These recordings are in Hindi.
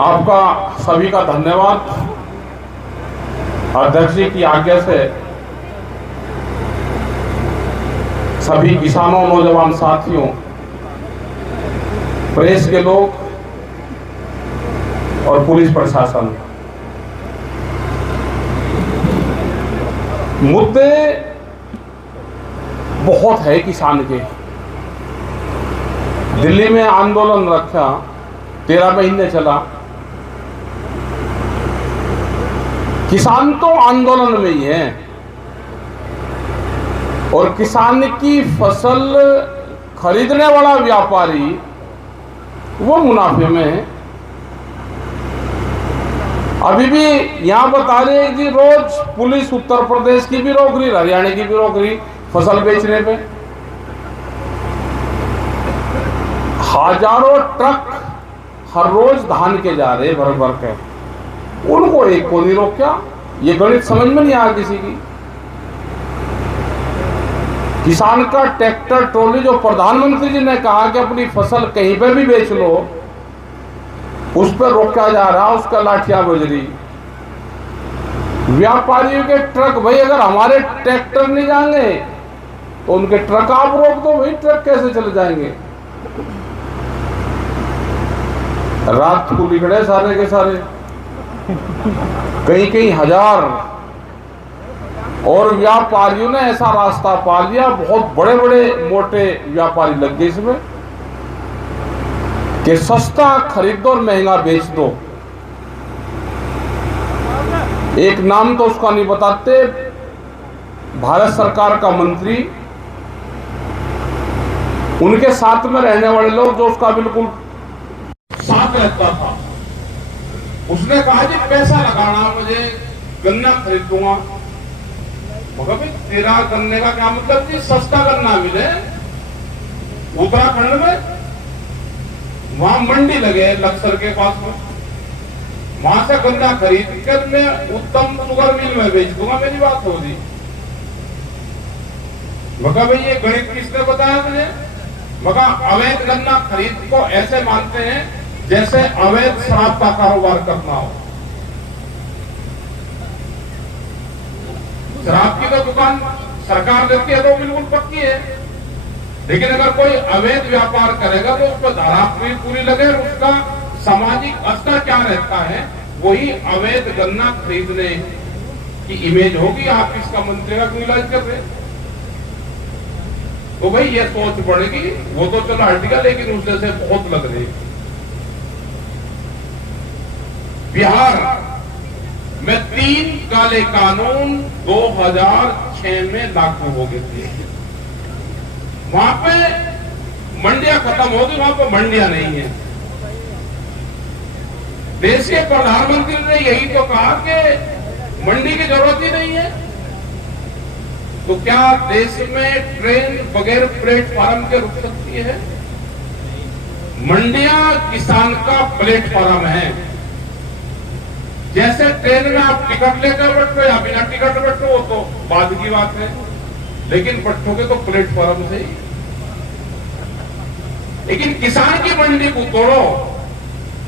आपका सभी का धन्यवाद। अध्यक्ष जी की आज्ञा से सभी किसानों, नौजवान साथियों, प्रेस के लोग और पुलिस प्रशासन, मुद्दे बहुत है किसान के। दिल्ली में आंदोलन रखा, 13 महीने चला। किसान तो आंदोलन में ही है और किसान की फसल खरीदने वाला व्यापारी वो मुनाफे में है। अभी भी यहां बता रहे हैं कि रोज पुलिस उत्तर प्रदेश की भी रोक रही, हरियाणा की भी रोक रही फसल बेचने पे। हजारों ट्रक हर रोज धान के जा रहे भर भर के, उनको एक को नहीं रोका। ये गणित समझ में नहीं आया किसी की। किसान का ट्रैक्टर ट्रॉली जो प्रधानमंत्री जी ने कहा कि अपनी फसल कहीं पे भी बेच लो, उस पर रोका जा रहा, उसका लाठियां बज रही। व्यापारियों के ट्रक, भाई अगर हमारे ट्रैक्टर नहीं जाएंगे तो उनके ट्रक आप रोक दो, भाई ट्रक कैसे चले जाएंगे। रात को बिगड़े सारे के सारे, कहीं कहीं हजार। और व्यापारियों ने ऐसा रास्ता पा लिया, बहुत बड़े बड़े मोटे व्यापारी लग गए इसमें कि सस्ता खरीद दो और महंगा बेच दो। एक नाम तो उसका नहीं बताते, भारत सरकार का मंत्री, उनके साथ में रहने वाले लोग जो उसका बिल्कुल साथ रहता था, उसने कहा जी पैसा लगाना, मुझे गन्ना खरीद दूंगा। मगर भाई तेरा गन्ने का क्या मतलब कि सस्ता गन्ना मिले। उत्तराखंड में वहां मंडी लगे लक्सर के पास में, वहां से गन्ना खरीद कर मैं उत्तम शुगर मिल में बेच दूंगा, मेरी बात हो रही। मगर भाई ये गणित किसने बताया मुझे? मगर अवैध गन्ना खरीद को ऐसे मानते हैं जैसे अवैध शराब का कारोबार करना हो। शराब की तो दुकान सरकार देती है तो बिल्कुल पक्की है, लेकिन अगर कोई अवैध व्यापार करेगा तो उस पर धारा पूरी लगे और उसका सामाजिक स्तर क्या रहता है, वही अवैध गन्ना खरीदने की इमेज होगी। आप इसका मंत्री का क्यों इलाज कर रहे? तो भाई ये सोच पड़ेगी। वो तो चलो हटेगा, लेकिन उससे से बहुत लग रही। बिहार में 3 काले कानून 2006 में लागू हो गए थे। वहां पे मंडियां खत्म हो गई, वहां पे मंडियां नहीं है। देश के प्रधानमंत्री ने यही तो कहा कि मंडी की जरूरत ही नहीं है। तो क्या देश में ट्रेन बगैर प्लेटफार्म के रुक सकती है? मंडियां किसान का प्लेटफार्म है। जैसे ट्रेन में आप टिकट लेकर बैठो या बिना टिकट बैठो, वो तो बाद की बात है, लेकिन बैठोगे तो प्लेटफॉर्म से ही। लेकिन किसान की मंडी को तोड़ो,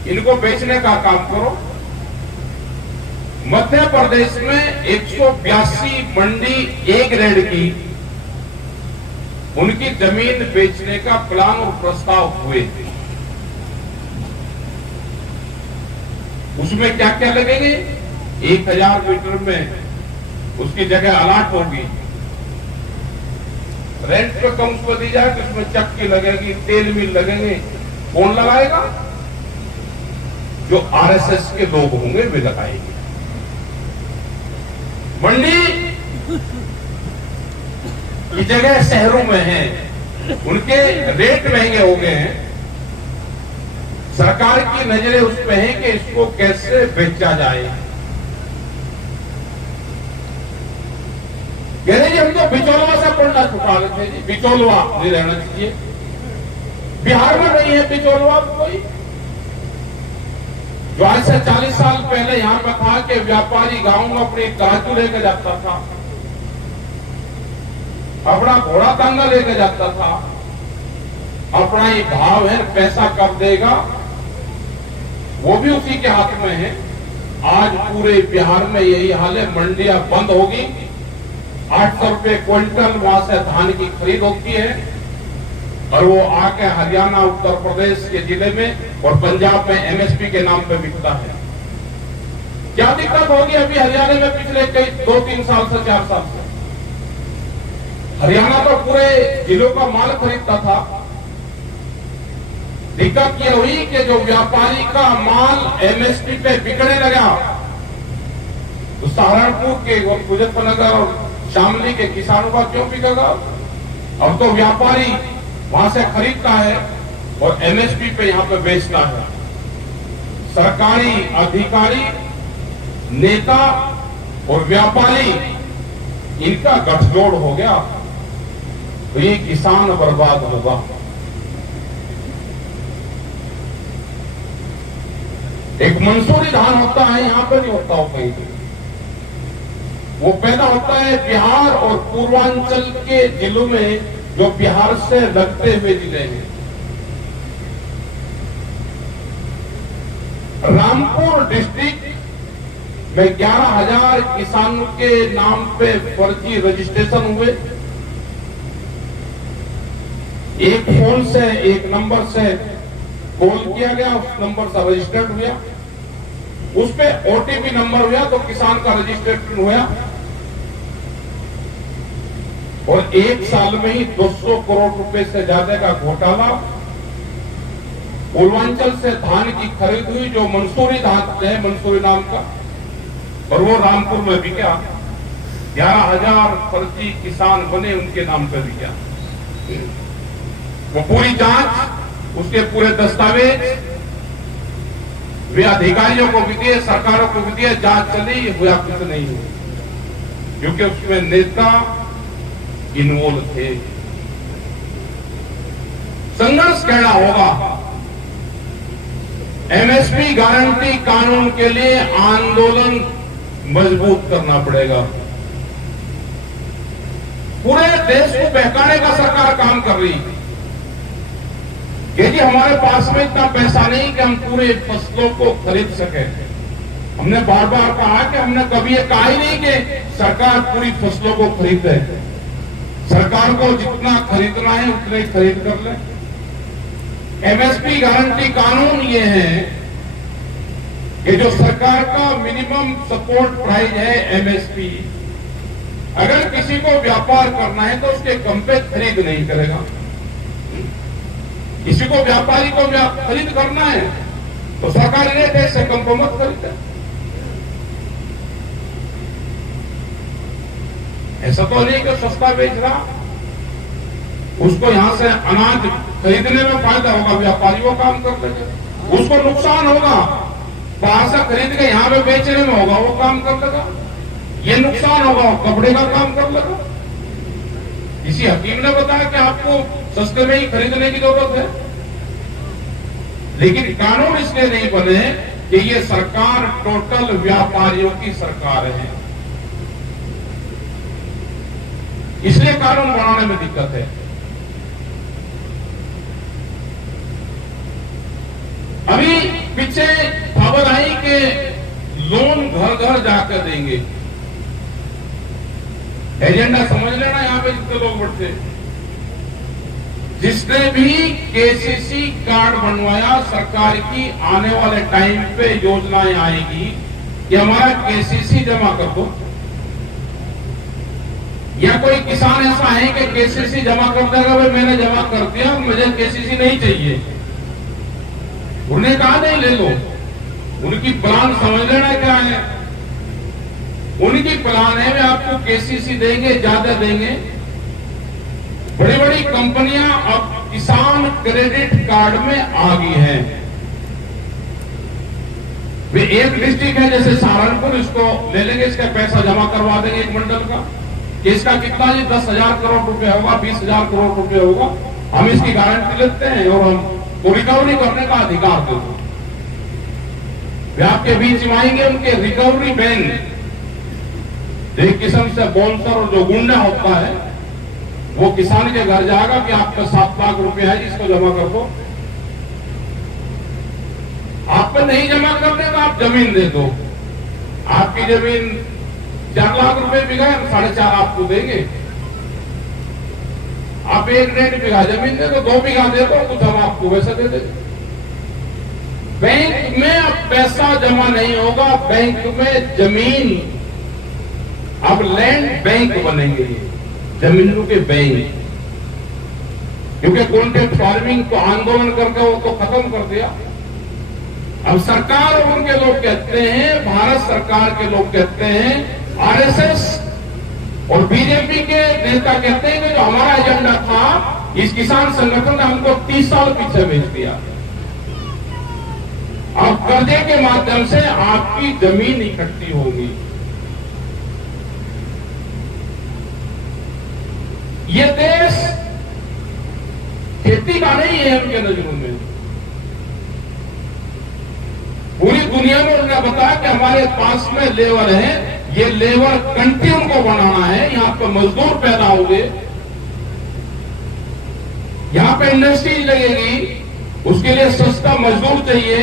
इनको बेचने का काम करो। मध्य प्रदेश में 182 मंडी ए ग्रेड की, उनकी जमीन बेचने का प्लान और प्रस्ताव हुए थे। उसमें क्या क्या लगेंगे? 1000 मीटर में उसकी जगह अलाट होगी, रेंट पे कम उसको दी जाए, उसमें चक्की लगेगी, तेल मिल लगेंगे। कौन लगाएगा? जो आरएसएस के लोग होंगे वे लगाएंगे। मंडी की जगह शहरों में है, उनके रेट महंगे हो गए हैं। सरकार की नजरें उस पे है कि इसको कैसे बेचा जाए। जी हम तो बिचौलवा से पढ़ना छुपा लेते हैं, बिचौलवा नहीं रहना चाहिए। बिहार में नहीं है बिचौलवा कोई। जो आज से 40 साल पहले यहां पर था कि व्यापारी गांव में अपनी काजू लेके जाता था, अपना घोड़ा तांगा लेके जाता था, अपना ये भाव है पैसा कब देगा, वो भी उसी के हाथ में है। आज पूरे बिहार में यही हाल है, मंडियां बंद होगी, 800 रुपए क्विंटल वहां से धान की खरीद होती है और वो आके हरियाणा, उत्तर प्रदेश के जिले में और पंजाब में एमएसपी के नाम पे बिकता है। क्या दिक्कत होगी अभी हरियाणा में पिछले कई 2-3 साल से, 4 साल से? हरियाणा तो पूरे जिलों का माल खरीदता था। दिक्कत यह हुई कि जो व्यापारी का माल एमएसपी पे बिकने लगा, तो सहारनपुर के और मुजफ्फरनगर और शामली के किसानों का क्यों बिकेगा? अब तो व्यापारी वहां से खरीदता है और एमएसपी पे यहां पे बेचता है। सरकारी अधिकारी, नेता और व्यापारी, इनका गठजोड़ हो गया तो ये किसान बर्बाद होगा। एक मंसूरी धान होता है, यहां पर नहीं होता हो कहीं, वो पैदा होता है बिहार और पूर्वांचल के जिलों में, जो बिहार से लगते हुए जिले हैं। रामपुर डिस्ट्रिक्ट में 11,000 किसानों के नाम पे फर्जी रजिस्ट्रेशन हुए। एक फोन से, एक नंबर से कॉल किया गया, उस नंबर से रजिस्टर्ड हुआ, उस पे ओटीपी नंबर हुआ तो किसान का रजिस्ट्रेशन हुआ और 1 साल में ही 200 करोड़ रुपए से ज्यादा का घोटाला। पूर्वांचल से धान की खरीद हुई, जो मंसूरी धान है, मंसूरी नाम का, और वो रामपुर में बिका। 11,000 फर्जी किसान बने, उनके नाम पर बिका। वो पूरी जांच, उसके पूरे दस्तावेज वे अधिकारियों को भी दिए, सरकारों को भी दिए, जांच चली, हुआ कुछ नहीं हुआ, क्योंकि उसमें नेता इन्वॉल्व थे। संघर्ष कहना होगा। एमएसपी गारंटी कानून के लिए आंदोलन मजबूत करना पड़ेगा। पूरे देश को बहकाने का सरकार काम कर रही है कि जी हमारे पास में इतना पैसा नहीं कि हम पूरे फसलों को खरीद सके। हमने बार बार कहा कि हमने कभी ये कहा ही नहीं कि सरकार पूरी फसलों को खरीदे। सरकार को जितना खरीदना है उतना ही खरीद कर ले। एमएसपी गारंटी कानून ये है कि जो सरकार का मिनिमम सपोर्ट प्राइस है एमएसपी, अगर किसी को व्यापार करना है तो उसके कम पे खरीद नहीं करेगा। किसी को व्यापारी को खरीद करना है तो सरकारी रेट है, इससे कम को मत खरीदे। ऐसा तो नहीं कि सस्ता बेच रहा, उसको यहां से अनाज खरीदने में फायदा होगा, व्यापारी वो काम कर देंगे, उसको नुकसान होगा, बाहर से खरीद के यहां पे बेचने में होगा, वो काम कर लेगा। ये नुकसान होगा, कपड़े का काम कर लेगा। किसी हकीम ने बताया कि आपको सस्ते में ही खरीदने की जरूरत है, लेकिन कानून इसलिए नहीं बने कि ये सरकार टोटल व्यापारियों की सरकार है, इसलिए कानून बनाने में दिक्कत है। अभी पीछे खबर आई कि लोन घर घर जाकर देंगे। एजेंडा समझ लेना, यहां पे जितने लोग बैठते, जिसने भी केसीसी कार्ड बनवाया, सरकार की आने वाले टाइम पे योजनाएं आएगी कि हमारा केसीसी जमा कर दो। या कोई किसान ऐसा है कि केसीसी जमा कर देगा, भाई मैंने जमा कर दिया, मुझे केसीसी नहीं चाहिए, उन्हें कहा नहीं ले लो। उनकी प्लान समझ लेना क्या है। उनकी प्लान है वे आपको केसीसी देंगे, ज्यादा देंगे। बड़ी बड़ी कंपनियां अब किसान क्रेडिट कार्ड में आ गई हैं। वे एक डिस्ट्रिक्ट है जैसे सहारनपुर, इसको ले लेंगे, इसका पैसा जमा करवा देंगे एक मंडल का, कि इसका कितना जी 10,000 करोड़ रुपए होगा, 20,000 करोड़ रुपए होगा, हम इसकी गारंटी लेते हैं और हमको रिकवरी करने का अधिकार देते हैं। वे आपके बीच में आएंगे, उनके रिकवरी बैंक, एक किस्म से बॉन्सर और जो गुंडा होता है वो किसान के घर जाएगा कि आपका 7 लाख रुपए है, इसको जमा कर दो। आप आप नहीं जमा करते तो आप जमीन दे दो। आपकी जमीन 4 लाख रुपए बीघा है, 4.5 आपको देंगे। आप 1.5 बीघा जमीन दे दो, 2 बीघा दे दो, कुछ हम आपको वैसा दे देंगे। बैंक में अब पैसा जमा नहीं होगा, बैंक में जमीन, अब लैंड बैंक बनेंगे, जमीनों के बैंक। क्योंकि कॉन्ट्रैक्ट फार्मिंग को आंदोलन करके वो तो खत्म कर दिया। अब सरकार और उनके लोग कहते हैं, भारत सरकार के लोग कहते हैं, आरएसएस और बीजेपी के नेता कहते हैं कि जो हमारा एजेंडा था, इस किसान संगठन ने हमको 30 साल पीछे भेज दिया। अब कर्जे के माध्यम से आपकी जमीन इकट्ठी होगी। ये देश खेती का नहीं है उनके नजरों में। पूरी दुनिया में उन्होंने बताया कि हमारे पास में लेबर है, ये लेबर कंट्री उनको बनाना है, यहां पर मजदूर पैदा होंगे, यहां पे इंडस्ट्रीज लगेगी, उसके लिए सस्ता मजदूर चाहिए।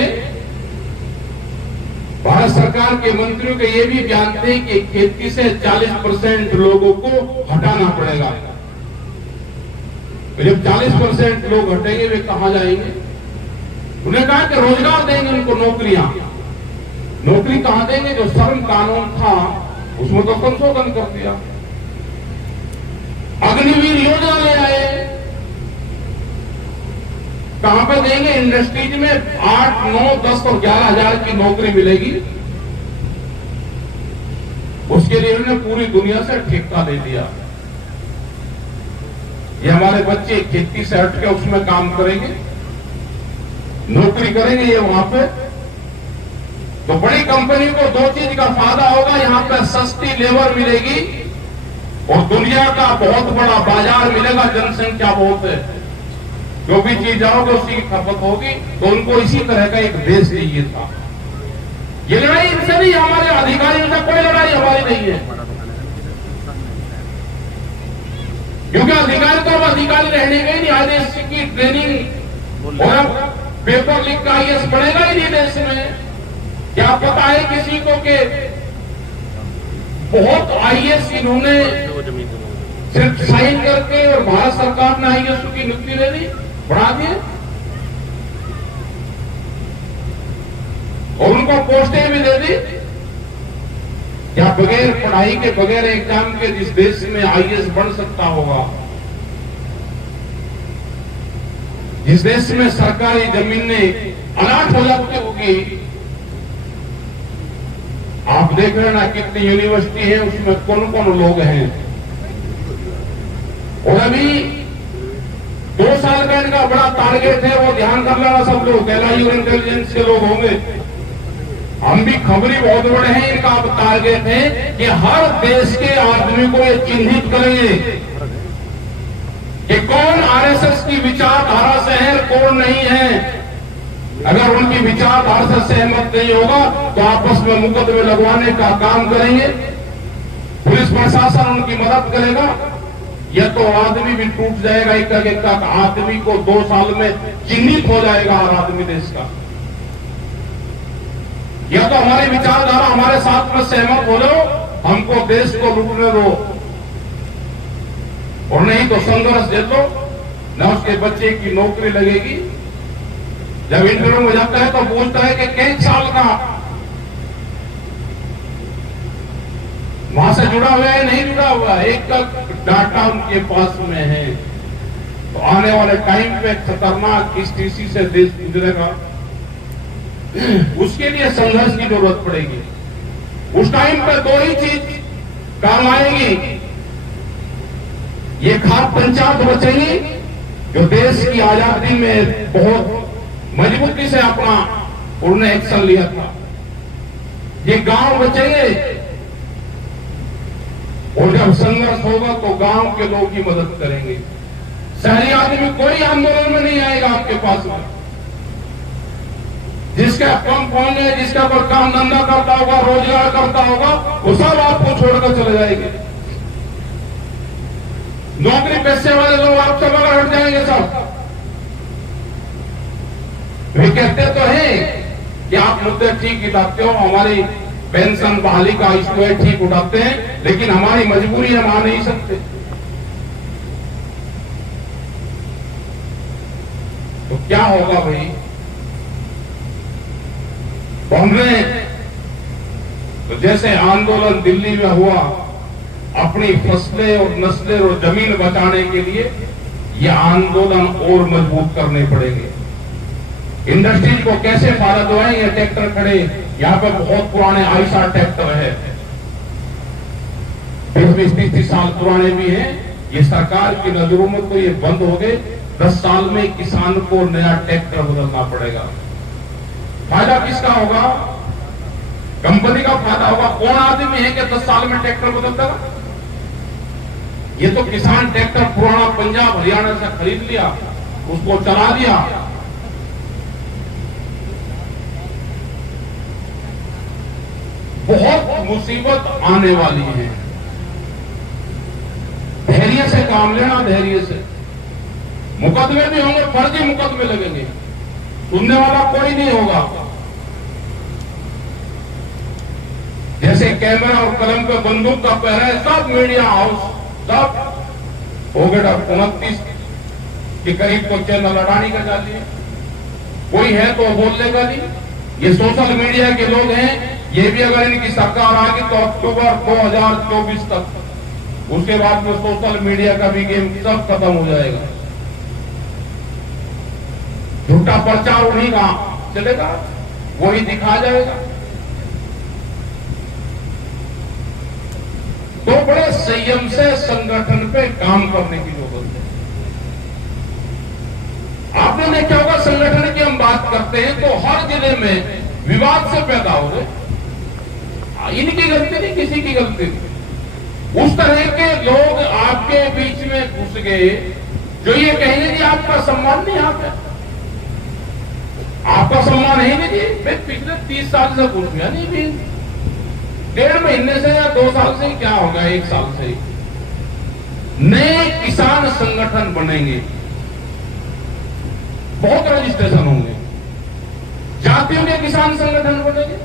भारत सरकार के मंत्रियों के ये भी बयान थे कि खेती से 40% लोगों को हटाना पड़ेगा। तो जब 40% लोग हटेंगे वे कहां जाएंगे? उन्हें कहा कि रोजगार देंगे उनको, नौकरियां। नौकरी कहां देंगे? जो श्रम कानून था उसमें तो संशोधन कर दिया। अग्निवीर योजना ले आए, कहां पे देंगे? इंडस्ट्रीज में 8, 9, 10 और 11 हजार की नौकरी मिलेगी। उसके लिए उन्होंने पूरी दुनिया से ठेका ले लिया। ये हमारे बच्चे खेती से हट के उसमें काम करेंगे, नौकरी करेंगे ये वहां पे। तो बड़ी कंपनी को 2 चीज का फायदा होगा, यहां पे सस्ती लेबर मिलेगी और दुनिया का बहुत बड़ा बाजार मिलेगा। जनसंख्या बहुत है, जो भी चीज आओगे उसी की खपत होगी। तो उनको इसी तरह का एक देश चाहिए था। ये लड़ाई इनसे नहीं, हमारे अधिकारियों से कोई लड़ाई हमारी नहीं है, क्योंकि अधिकारी तो अब अधिकारी रहने के नहीं। आईएएस की ट्रेनिंग और पेपर लीक का आईएएस बढ़ेगा ही नहीं देश में। क्या पता है किसी को कि बहुत आईएएस इन्होंने सिर्फ साइन करके और भारत सरकार ने आईएएस की नियुक्ति दे दी, बढ़ा दिए और उनको पोस्टें भी दे दी। क्या बगैर पढ़ाई के, बगैर एग्जाम के जिस देश में आईएएस बन सकता होगा, जिस देश में सरकारी जमीनें अनाथ हो जाती होगी। आप देख रहे हैं ना कितनी यूनिवर्सिटी है, उसमें कौन कौन लोग हैं। और अभी 2 साल का इनका बड़ा टारगेट है, वो ध्यान कर लेना सब लोग, एलआई और इंटेलिजेंस के लोग होंगे। हम भी खबरी बहुत बड़े हैं, इनका अब टारगेट है कि हर देश के आदमी को ये चिन्हित करेंगे कि कौन आरएसएस की विचारधारा से है, कौन नहीं है। अगर उनकी विचारधारा से सहमत नहीं होगा तो आपस में मुकदमे लगवाने का काम करेंगे। पुलिस प्रशासन उनकी मदद करेगा। यह तो आदमी भी टूट जाएगा, एक आदमी को 2 साल में चिन्हित हो जाएगा हर आदमी देश का। या तो हमारी विचारधारा हमारे साथ में सहमत हो लो, हमको देश को लूटने दो, और नहीं तो संघर्ष दे दो, न उसके बच्चे की नौकरी लगेगी। जब इंटरव्यू में जाता है तो पूछता है कि कितने साल का, वहां से जुड़ा हुआ है नहीं जुड़ा हुआ है, एक का डाटा उनके पास में है। तो आने वाले टाइम पे खतरनाक स्थिति से देश गुजरेगा, उसके लिए संघर्ष की जरूरत पड़ेगी। उस टाइम पर 2 ही चीज काम आएगी, ये खाद पंचायत बचेगी जो देश की आजादी में बहुत मजबूती से अपना उन्होंने एक्शन लिया था, ये गांव बचेंगे, और जब संघर्ष होगा तो गांव के लोग ही मदद करेंगे। शहरी आदमी कोई आंदोलन में नहीं आएगा आपके पास में। जिसका पंप होंगे, जिसका कोई काम धंधा करता होगा, रोजगार करता होगा, वो सब आपको छोड़कर चले जाएंगे। नौकरी पैसे वाले लोग आपसे बगैर हट जाएंगे सब। वे कहते तो हैं कि आप मुद्दे ठीक उठाते हो, हमारी पेंशन बहाली का इशू है ठीक उठाते हैं, लेकिन हमारी मजबूरी हम आ नहीं सकते। तो क्या होगा भाई? तो हमने तो जैसे आंदोलन दिल्ली में हुआ, अपनी फसलें और नस्लें और जमीन बचाने के लिए ये आंदोलन और मजबूत करने पड़ेंगे। इंडस्ट्रीज को कैसे फायदा दिलाएं? ये ट्रैक्टर खड़े यहाँ पे बहुत पुराने आईसा ट्रैक्टर है, 20-30 साल पुराने भी हैं। ये सरकार की नजरों में तो ये बंद हो गए। 10 साल में किसान को नया ट्रैक्टर बदलना पड़ेगा। फायदा किसका होगा? कंपनी का फायदा होगा। कौन आदमी है कि 10 साल में ट्रैक्टर बदल देगा? ये तो किसान ट्रैक्टर पुराना पंजाब हरियाणा से खरीद लिया, उसको चला दिया। बहुत मुसीबत आने वाली है। धैर्य से काम लेना, धैर्य से। मुकदमे भी होंगे, फर्जी मुकदमे लगेंगे, सुनने वाला कोई नहीं होगा। जैसे कैमरा और कलम पे बंदूक का पहरा है, सब मीडिया हाउस सब हो गया 29 के करीब को चैनल अडानी का डाल दिए। कोई है तो बोल लेगा नहीं। ये सोशल मीडिया के लोग हैं, ये भी अगर इनकी सरकार आ गई तो अक्टूबर 2024 तक, उसके बाद में सोशल मीडिया का भी गेम सब खत्म हो जाएगा। झूठा प्रचार उन्हीं का चलेगा, वही दिखा जाएगा। तो बड़े संयम से संगठन पे काम करने की जरूरत है। आपने देखा होगा, संगठन की हम बात करते हैं तो हर जिले में विवाद से पैदा हो गए। इनकी गलती नहीं, किसी की गलती नहीं। उस तरह के लोग आपके बीच में घुस गए जो ये कहेंगे कि आपका सम्मान नहीं, आपका सम्मान है नहीं जी। मैं पिछले 30 साल से घुस गया नहीं भी, 1.5 महीने से या 2 साल से क्या होगा, 1 साल से नए किसान संगठन बनेंगे, बहुत रजिस्ट्रेशन होंगे, जातियों के किसान संगठन बनेंगे,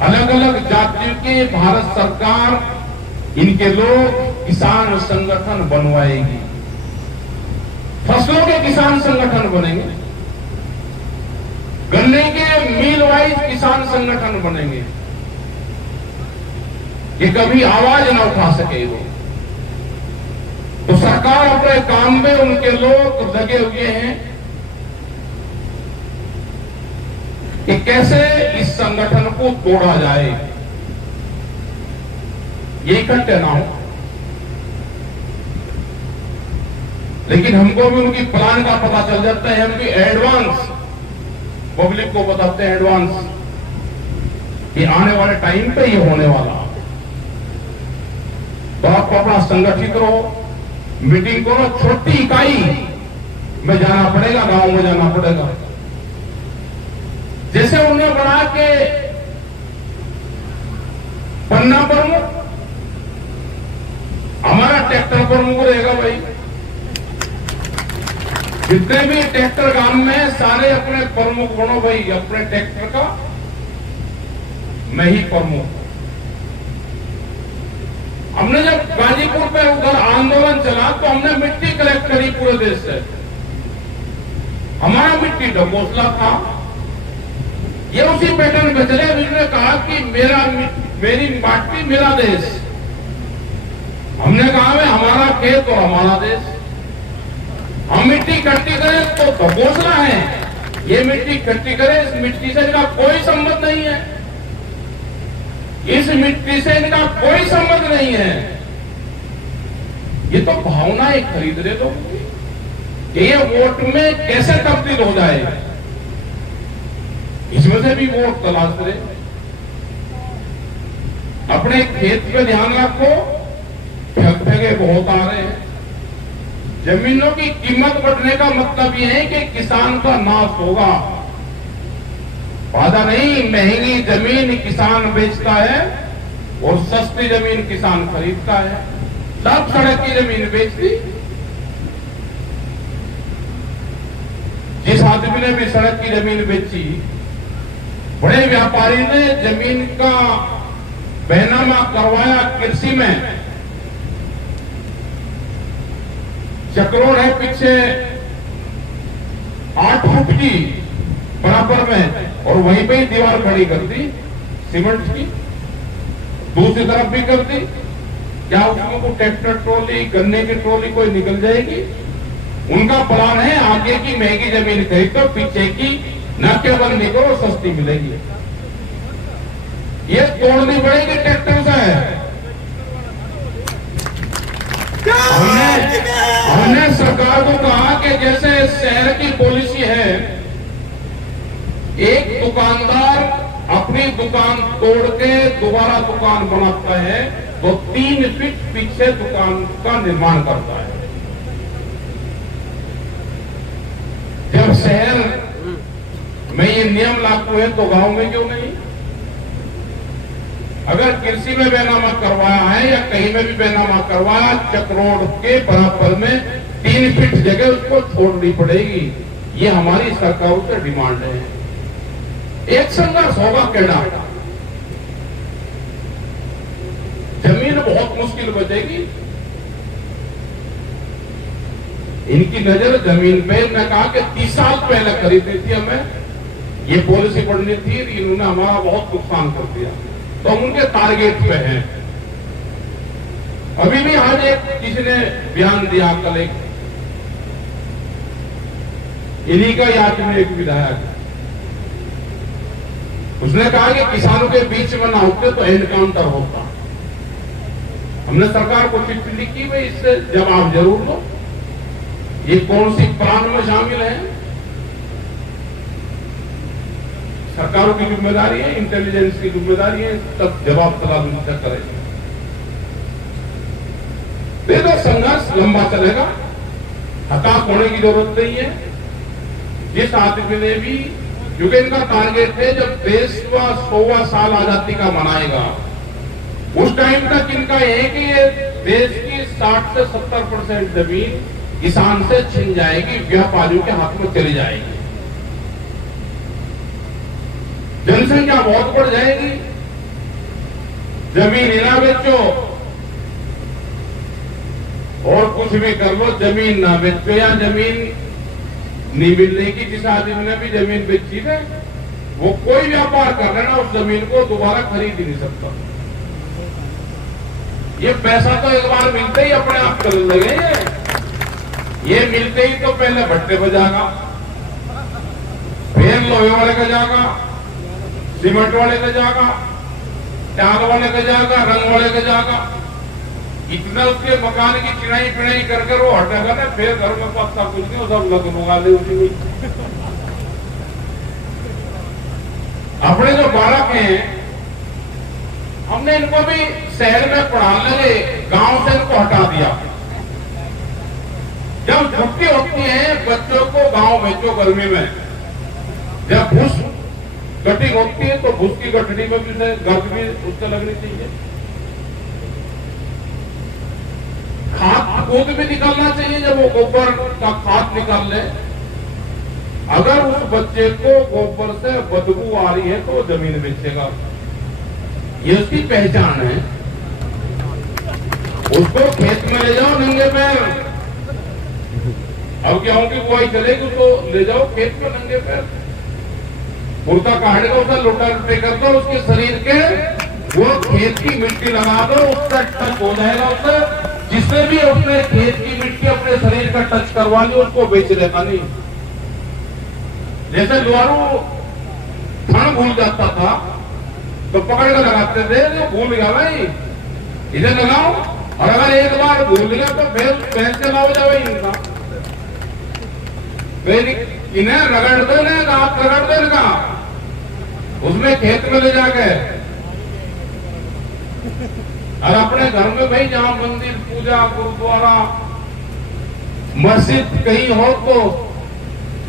अलग अलग जातियों के भारत सरकार इनके लोग किसान संगठन बनवाएगी, फसलों के किसान संगठन बनेंगे, गन्ने के मील वाइज किसान संगठन बनेंगे, ये कभी आवाज ना उठा सके वो। तो सरकार अपने काम में उनके लोग लगे हुए हैं कि कैसे इस संगठन को तोड़ा जाए, ये इकट्ठे ना हो। लेकिन हमको भी उनकी प्लान का पता चल जाता है, हम भी एडवांस पब्लिक को बताते हैं, एडवांस कि आने वाले टाइम पे ये होने वाला। तो आपको अपना संगठित रहो, मीटिंग करो, छोटी इकाई में जाना पड़ेगा, गांव में जाना पड़ेगा। जैसे उन्हें बना के पन्ना प्रमुख, हमारा ट्रैक्टर प्रमुख रहेगा भाई। जितने भी ट्रैक्टर गांव में सारे अपने प्रमुख बनो भाई, अपने ट्रैक्टर का मैं ही प्रमुख। हमने जब गाजीपुर पे उधर आंदोलन चला तो हमने मिट्टी कलेक्ट करी पूरे देश से। हमारा मिट्टी ढकोसला था, ये उसी पैटर्न पे चले। उन्होंने कहा कि मेरी माटी मेरा देश। हमने कहा है हमारा खेत और हमारा देश। हम मिट्टी इकट्ठी करें तो ढकोसला है, ये मिट्टी इकट्ठी करें, इस मिट्टी से इनका कोई संबंध नहीं है, इस मिट्टी से इनका कोई संबंध नहीं है। ये तो भावनाएं खरीद रहे लोग कि ये वोट में कैसे तब्दील हो जाए, इसमें से भी वोट तलाश रहे। अपने खेत पे ध्यान रखो, ठगे बहुत आ रहे हैं। जमीनों की कीमत बढ़ने का मतलब यह है कि किसान का नाश होगा। वादा नहीं, महंगी जमीन किसान बेचता है और सस्ती जमीन किसान खरीदता है। सब सड़क की जमीन बेच दी। जिस आदमी ने भी सड़क की जमीन बेची, बड़े व्यापारी ने जमीन का बैनामा करवाया कृषि में। चक्रोड़ है पीछे 8 फुट की बराबर में, और वहीं पे ही दीवार खड़ी कर दी सीमेंट की, दूसरी तरफ भी कर दी। क्या उसमें को ट्रैक्टर ट्रॉली, गन्ने की ट्रॉली कोई निकल जाएगी? उनका प्लान है आगे की महंगी जमीन खरीदो, पीछे की नाकेबंदी करो, सस्ती मिलेगी। ये तोड़नी पड़ेगी ट्रैक्टर से। हमने सरकार को कहा कि जैसे शहर की पॉलिसी है, एक दुकानदार अपनी दुकान तोड़ के दोबारा दुकान बनाता है तो 3 फीट पीछे दुकान का निर्माण करता है। जब शहर में ये नियम लागू है तो गांव में क्यों नहीं? अगर कृषि में बैनामा करवाया है या कहीं में भी बैनामा करवाया, चक्रोड़ के बराबर में 3 फीट जगह उसको छोड़नी पड़ेगी। ये हमारी सरकारों से डिमांड है। एक संघर्ष होगा केड़ा, जमीन बहुत मुश्किल बचेगी। इनकी नजर जमीन पे, मैं कहा कि 30 साल पहले खरीदी थी हमें, ये पॉलिसी बढ़नी थी, इन्होंने हमारा बहुत नुकसान कर दिया, तो हम उनके टारगेट पे हैं। अभी भी आज एक किसी ने बयान दिया, कल एक इन्हीं का याद में एक विधायक, उसने कहा कि किसानों के बीच में ना होते तो एनकाउंटर होता। हमने सरकार को चिट्ठी लिखी, भाई इससे जवाब जरूर दो, ये कौन सी प्लान में शामिल है? सरकारों की जिम्मेदारी है, इंटेलिजेंस की जिम्मेदारी है, तब जवाब तलब करें। देखो संघर्ष लंबा चलेगा, हताश होने की जरूरत नहीं है। जिस आदमी ने भी, क्योंकि इनका टारगेट है जब देश 100वां साल आजादी का मनाएगा, उस टाइम तक इनका है कि ये देश की 60 से 70% जमीन किसान से छिन जाएगी, व्यापारियों के हाथ में चली जाएगी, जनसंख्या बहुत बढ़ जाएगी। जमीन ही ना बेचो और कुछ भी कर लो, जमीन ना बेचो या जमीन नहीं मिलने की। जिस आदमी ने भी जमीन बेची है वो कोई व्यापार कर रहा है ना, उस जमीन को दोबारा खरीद ही नहीं सकता। ये पैसा तो एक बार मिलते ही अपने आप कर लगे, ये मिलते ही तो पहले भट्टे बजागा, फिर लोहे वाले का जागा, सीमेंट वाले का जागा, टाल वाले का जागा, रंग वाले का जागा, इतना उसके मकान की चिड़ाई पिड़ाई कर वो हटेगा ना, फिर घर में पत्ता कुछ नहीं, सब लग लगा दे उसी में। अपने जो बालक हैं, हमने इनको भी शहर में पढ़ाने लगे, गांव से इनको हटा दिया। जब छुट्टी होती है बच्चों को गांव भेजो गर्मी में, जब भूस कटिंग होती है तो भूस की गठड़ी में भी गर्द भी उससे लगनी चाहिए, खाद कूद भी निकालना चाहिए। जब वो गोबर का खाद निकाल ले, अगर उस बच्चे को गोबर से बदबू आ रही है तो वो जमीन बेचेगा, ये उसकी पहचान है। उसको खेत में ले जाओ नंगे पैर, अब गेहूं की बुआई चलेगी तो ले जाओ खेत में नंगे पैर, कुर्ता काट दो, उसका लोटा लुटे कर दो, उसके शरीर के वो खेत की मिट्टी लगा दो, उसका टच हो जाएगा उससे। जिसने भी अपने खेत की मिट्टी अपने शरीर का टच करवा ली उसको बेच देगा नहीं। जैसे दुआरू धन भूल जाता था तो पकड़ कर लगाते थे, तो भूल गया भाई इधर लगाओ, और अगर एक बार भूल गया तो फिर पैसे लाओ जाओ इनका, फिर इन्हें रगड़ देगा, आप रगड़ देगा उसमें खेत में ले जाके। और अपने घर में भाई जहां मंदिर, पूजा, गुरुद्वारा, मस्जिद कहीं हो तो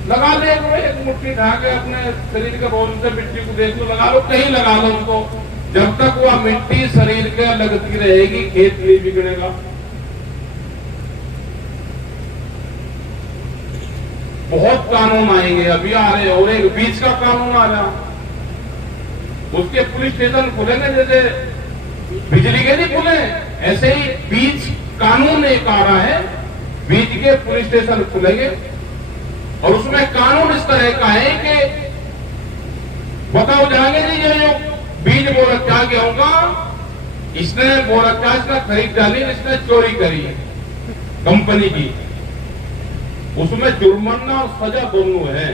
लगा ले, एक मुट्ठी ढा के अपने शरीर के बोल से मिट्टी को देख लो, लगा लो, कहीं लगा लो उनको। जब तक वह मिट्टी शरीर के लगती रहेगी खेत नहीं बिगड़ेगा। बहुत कानून आएंगे, अभी आ रहे, और एक बीच का कानून आ रहा, उसके पुलिस स्टेशन खुलेंगे, जैसे बिजली के नहीं खुले, ऐसे ही बीच कानून एक आ रहा है, बीच के पुलिस स्टेशन खुलेंगे। और उसमें कानून इस तरह का है कि बताओ जाएंगे जी, ये जो बीज बो रखा गया होगा, इसने बो रखा, इसने खरीद डाली, इसने चोरी करी कंपनी की, उसमें जुर्माना और सजा दोनों है।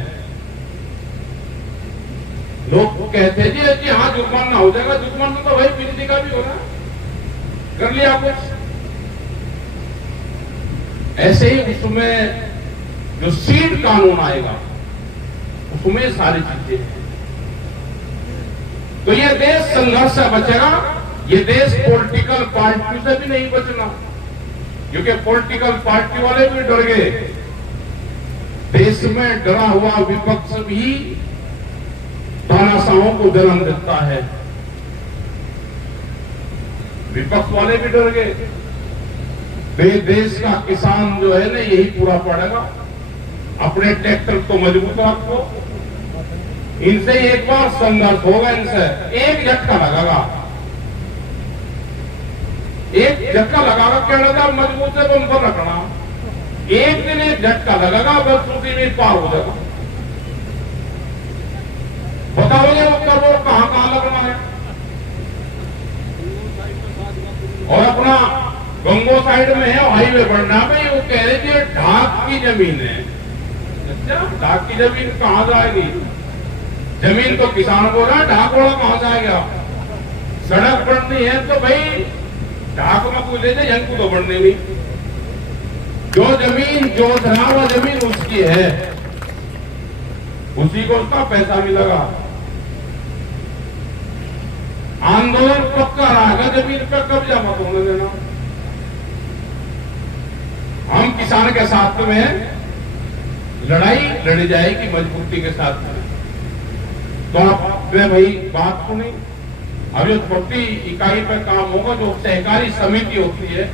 लोग कहते हैं जी हाँ जुर्माना हो जाएगा, जुर्माना तो भाई बिजली का भी हो रहा, कर लिया कुछ। ऐसे ही उसमें जो सीड कानून आएगा उसमें सारी चीजें हैं। तो ये देश संघर्ष से बचेगा, ये देश पॉलिटिकल पार्टी से भी नहीं बचना, क्योंकि पॉलिटिकल पार्टी वाले भी डर गए। देश में डरा हुआ विपक्ष भी तानाशाहों को जन्म देता है, विपक्ष वाले भी डर गए। देश का किसान जो है ना यही पूरा पड़ेगा, अपने ट्रैक्टर को मजबूत रखो, इनसे एक बार संघर्ष होगा, इनसे एक झटका लगागा, एक झटका लगागा, क्या लगा मजबूत है उन पर रखना, एक दिन एक झटका लगेगा, बस उसी में पार हो जाएगा। बताओगे वो कब और कहां लगना है। और अपना गंगो साइड में है हाईवे बढ़ना में, वो कह रहे थे ढाक की जमीन है। अच्छा, ढाक की जमीन कहां जाएगी, जमीन तो किसान बोल रहा है, ढाक वाला कहां जाएगा। सड़क बढ़नी है तो भाई ढाक में कुछ दे, यंकू तो बढ़ने नहीं, जो जमीन जो धरावा जमीन उसकी है, उसी को उसका पैसा मिलेगा। आंदोलन पक्का रहेगा, जमीन पर कब्जा मत होने देना। हम किसान के साथ में लड़ाई लड़ी जाएगी मजबूती के साथ में। तो आपने भाई बात सुनी, अब जो छोटी इकाई पे काम होगा, जो सहकारी समिति होती है,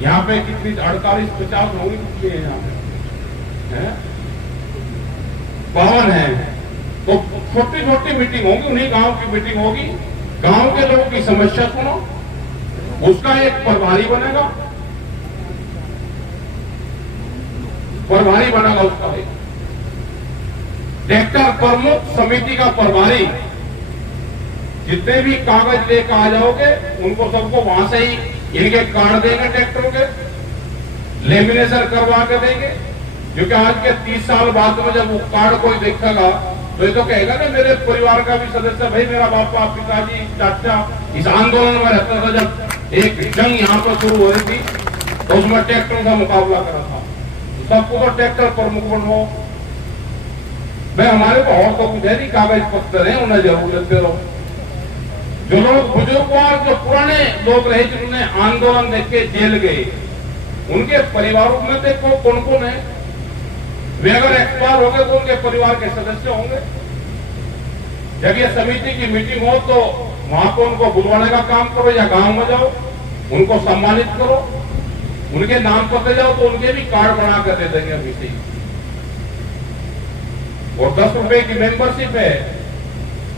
यहाँ पे कितनी 48-50 होंगी, कितनी है यहाँ पे 52 है। तो छोटी छोटी मीटिंग होगी, उन्हीं गांव की मीटिंग होगी, गांव के लोगों की समस्या सुनो, उसका एक प्रभारी बनेगा, प्रभारी बनेगा उसका एक ट्रैक्टर प्रमुख समिति का प्रभारी। जितने भी कागज लेकर आ जाओगे उनको सबको वहां से ही इनके कार्ड देंगे, ट्रैक्टरों के लेमिनेशन करवा के देंगे, क्योंकि आज के 30 साल बाद में जब वो कार्ड कोई देखेगा तो ये तो कहेगा ना मेरे परिवार का भी सदस्य, भाई मेरा बापा, पिताजी, चाचा इस आंदोलन में रहता था। जब एक जंग यहाँ पर शुरू हो रही थी तो उसमें ट्रैक्टर का मुकाबला करा था, सबको तो ट्रैक्टर प्रमुख बनवाओ। मैं हमारे को और तो कुछ है नहीं, कागज पत्थर है, उन्हें जरूर देते रहो। जो लोग बुजुर्ग और जो पुराने लोग रहे जिन्होंने आंदोलन देख के जेल गए, उनके परिवारों में देखो कौन कौन है, वे अगर एक्सपायर हो गए तो उनके परिवार के सदस्य होंगे। जब ये समिति की मीटिंग हो तो वहां पर उनको बुलवाने का काम करो, या गांव में जाओ उनको सम्मानित करो, उनके नाम पर जाओ तो उनके भी कार्ड बना कर दे देंगे अभी से। और 10 रुपए की मेंबरशिप है,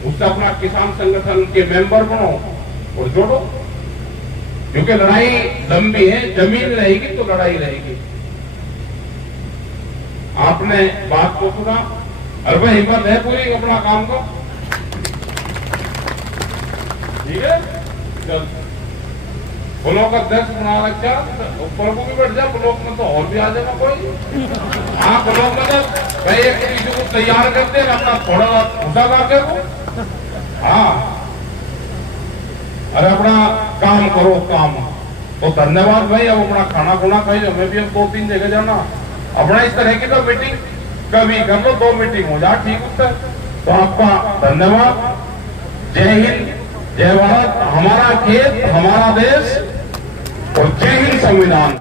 उससे अपना किसान संगठन के मेंबर बनो और जोड़ो, क्योंकि लड़ाई लंबी है, जमीन रहेगी तो लड़ाई रहेगी। आपने बात को सुना, अरे भाई हिम्मत है पूरी अपना काम को, ठीक है। चल ब्लॉक अध्यक्ष बना रखा, ऊपर को भी बैठ जा, ब्लॉक में तो और भी आ जाएगा कोई। हाँ ब्लॉक में तो भाई एक चीजों को तैयार करते हैं, अपना थोड़ा घुसा करके को, हाँ अरे अपना काम करो काम। तो धन्यवाद भाई, अब अपना खाना खुना खाइए, हमें भी अब 2-3 जगह जाना, अपना इस तरह की तो मीटिंग कभी कर लो, 2 मीटिंग हो जा, ठीक उत्तर। तो आपका धन्यवाद, जय हिंद, जय भारत, हमारा खेत हमारा देश, और जय हिंद संविधान।